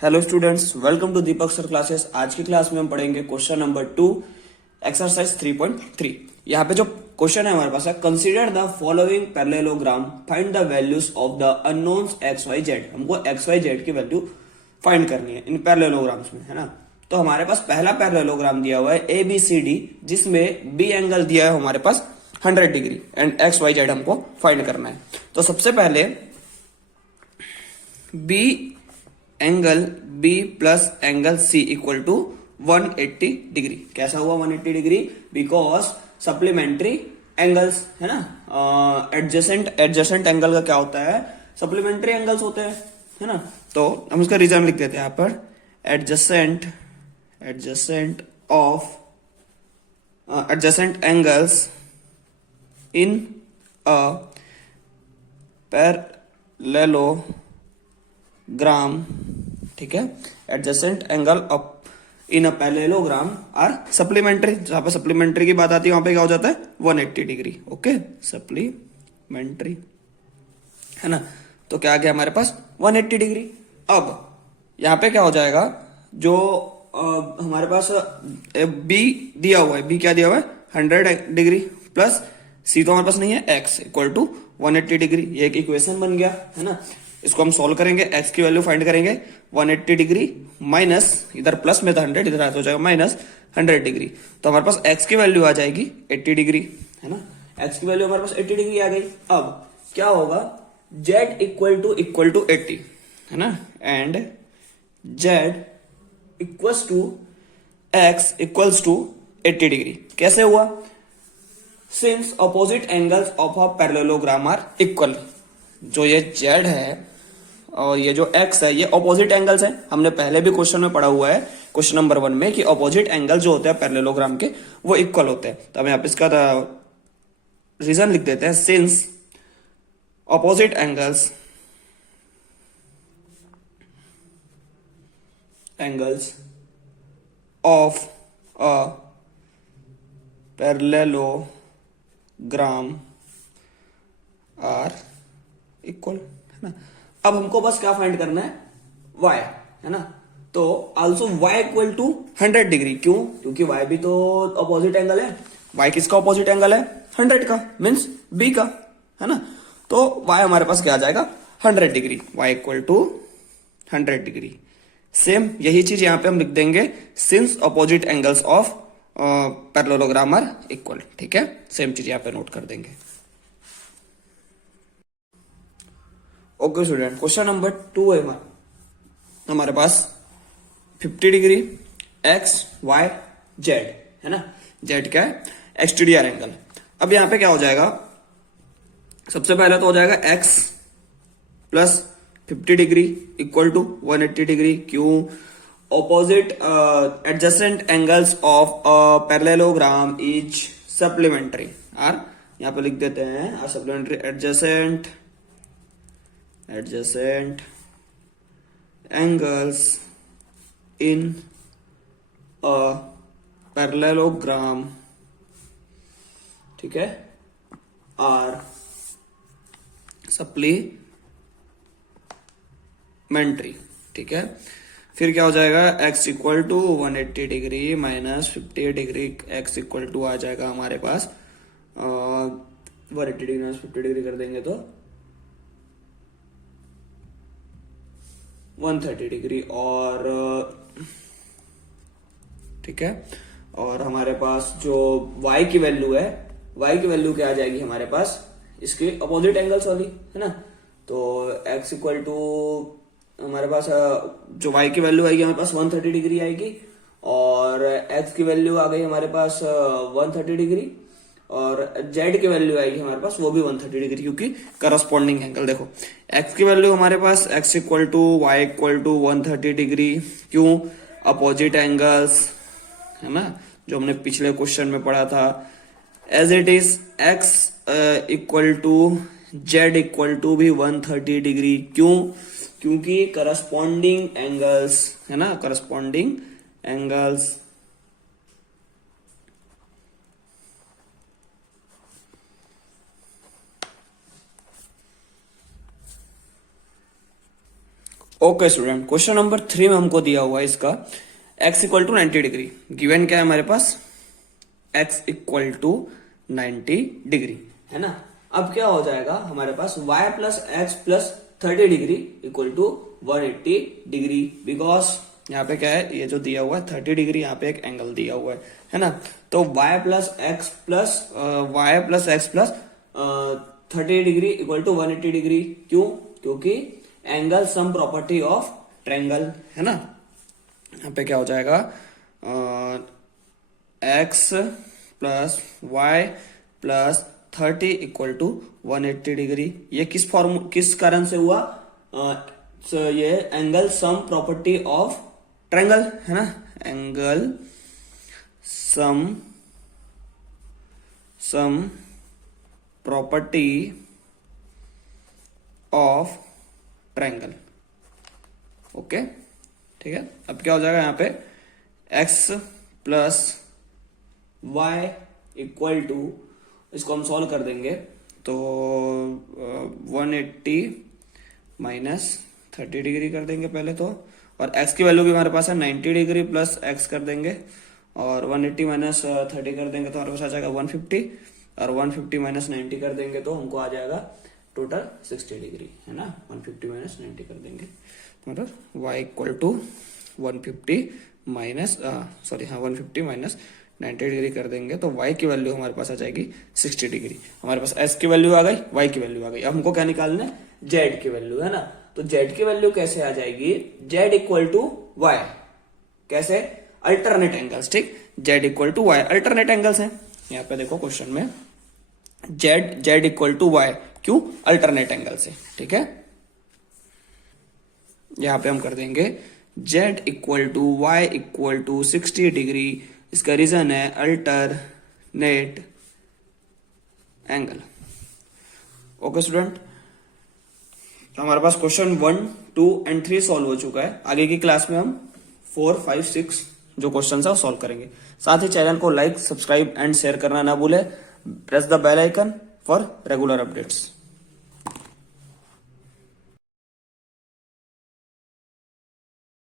Hello students, welcome to Deepak sir classes. आज की class में हम पढ़ेंगे क्वेश्चन नंबर 2, एक्सरसाइज 3.3। यहाँ पे जो क्वेश्चन है हमारे पास है, consider the following parallelogram, find the values of the unknowns x y z. हमको एक्स वाई जेड की वैल्यू फाइंड करनी है इन पैरेललोग्राम्स में, है ना। तो हमारे पास पहला पैरेललोग्राम दिया हुआ है ए बी सी डी, जिसमें बी एंगल दिया है हमारे पास 100 degree and x y z हमको फाइंड करना है। तो सबसे पहले B angle B plus angle C equal to 180 degree. कैसा हुआ 180 डिग्री? बिकॉज सप्लीमेंट्री एंगल्स, है ना। एडजेसेंट एंगल का क्या होता है? सप्लीमेंट्री एंगल्स होते हैं, है ना। तो हम उसका रीजन लिख देते हैं यहां पर, adjacent of adjacent angles in a parallelogram, ठीक है। Adjacent angle up in a parallelogram are supplementary. जहां पर सप्लीमेंट्री की बात आती है वहां पे क्या हो जाता है? 180 डिग्री। ओके, सप्लीमेंट्री, है ना। तो क्या आ गया हमारे पास? 180 डिग्री। अब यहां पे क्या हो जाएगा, जो हमारे पास बी दिया हुआ है, बी क्या दिया हुआ है? 100 डिग्री प्लस सी तो हमारे पास नहीं है, एक्स इक्वल टू 180 डिग्री। ये एक इक्वेशन बन गया, है ना। इसको हम सॉल्व करेंगे, एक्स की वैल्यू फाइंड करेंगे 180 डिग्री माइनस, इधर प्लस में था 100, इधर हो जाएगा माइनस 100 डिग्री। तो हमारे पास एक्स की वैल्यू आ जाएगी 80 डिग्री, है ना। एक्स की वैल्यू हमारे पास 80 डिग्री आ गई। अब क्या होगा? जेड इक्वल टू 80, है ना, and z equals to x equals to 80 degree. कैसे हुआ? Since opposite angles of a parallelogram are equal. जो ये जेड है और ये जो एक्स है, ये ऑपोजिट एंगल्स हैं। हमने पहले भी क्वेश्चन में पढ़ा हुआ है, क्वेश्चन नंबर 1 में, कि ऑपोजिट एंगल जो होते हैं पैरेललोग्राम के, वो इक्वल होते हैं। तो हम यहाँ पे इसका रीजन लिख देते हैं, since opposite angles of a parallelogram are equal, है ना। अब हमको बस क्या फाइंड करना है? y, है ना। तो also y equal to 100 degree. क्यों? क्योंकि y भी तो अपोजिट एंगल है। y किसका अपोजिट एंगल है? 100 का, मीन्स b का, है ना। तो y हमारे पास क्या आ जाएगा? 100 degree. y equal to 100 degree. Same यही चीज यहां पे हम लिख देंगे, since opposite angles of parallelogram are equal, ठीक है। सेम चीज यहां पे नोट कर देंगे। ओके स्टूडेंट, क्वेश्चन नंबर 2 है हमारे पास 50 डिग्री एक्स वाई जेड, है ना। जेड क्या है? Exterior angle. अब यहां पे क्या हो जाएगा? सबसे पहले तो हो जाएगा x plus 50 degree equal to 180 degree. क्यों? Opposite adjacent angles of parallelogram is supplementary are, यहां पे लिख देते हैं are supplementary. Adjacent angles in a parallelogram, ठीक है, are supplementary, ठीक है। फिर क्या हो जाएगा? x equal to 180 degree minus 50 degree, x equal to आ जाएगा हमारे पास 180 डिग्री माइनस 50 डिग्री कर देंगे तो 130 डिग्री, और ठीक है। और हमारे पास जो y की वैल्यू है, y की वैल्यू क्या आ जाएगी हमारे पास? इसके अपोजिट एंगल्स वाली, है ना। तो x इक्वल टू हमारे पास जो y की वैल्यू आएगी हमारे पास 130 डिग्री आएगी, और x की वैल्यू आ गई हमारे पास 130 डिग्री, और z की वैल्यू आएगी हमारे पास वो भी 130 डिग्री, क्योंकि करस्पॉन्डिंग एंगल देखो, x की वैल्यू हमारे पास x equal to y equal to 130 degree. क्यों? अपोजिट एंगल्स, है ना, जो हमने पिछले क्वेश्चन में पढ़ा था। As it is x equal to z equal to भी 130 डिग्री। क्यों? क्योंकि करस्पॉन्डिंग एंगल्स, है ना, corresponding angles okay student, question number 3 में हमको दिया हुआ है इसका x equal to 90 degree. Given क्या है हमारे पास, x इक्वल टू 90 डिग्री, है ना। अब क्या हो जाएगा हमारे पास y plus x plus 30 degree equal to 180 degree, because यहाँ पे क्या है, ये जो दिया हुआ है 30 डिग्री, यहाँ पे एक एंगल दिया हुआ है ना। तो y plus x plus 30 degree equal to 180 degree. क्यों? क्योंकि angle sum property of triangle, है ना। यहाँ पे क्या हो जाएगा, x plus y plus 30 equal to 180 degree. ये किस कारण से हुआ, ये angle sum property of triangle, है ना। Angle sum property of triangle, okay, ठीक है। अब क्या हो जाएगा यहाँ पे, x plus y equal to, इसको हम सॉल्व कर देंगे तो 180 माइनस 30 डिग्री कर देंगे पहले तो, और x की वैल्यू भी हमारे पास है 90 डिग्री प्लस x कर देंगे, और 180 माइनस 30 कर देंगे तो हमारे पास आ जाएगा 150, और 150 माइनस 90 कर देंगे तो हमको आ जाएगा टोटल 60 डिग्री, है ना। 150 माइनस 90 कर देंगे मतलब y equal to 150 minus 150 minus 90 degree कर देंगे तो y की वैल्यू हमारे पास आ जाएगी 60 डिग्री। हमारे पास s की वैल्यू आ गई, y की वैल्यू आ गई। अब हमको क्या निकालना है, z की वैल्यू, है ना। तो z की वैल्यू कैसे आ जाएगी, z इक्वल टू y, कैसे, अल्टरनेट एंगल्स, ठीक। z equal to y, alternate angles है। यहाँ पे देखो क्वेश्चन में z इक्वल टू y, क्यों, अल्टरनेट एंगल से, ठीक है। यहां पे हम कर देंगे z equal to y equal to 60 degree, इसका रीजन है अल्टरनेट एंगल। ओके स्टूडेंट, हमारे पास क्वेश्चन 1, 2 एंड 3 सॉल्व हो चुका है। आगे की क्लास में हम 4, 5, 6 जो क्वेश्चन है वो सॉल्व करेंगे। साथ ही चैनल को लाइक, सब्सक्राइब एंड शेयर करना ना भूले। Press the bell icon for regular updates.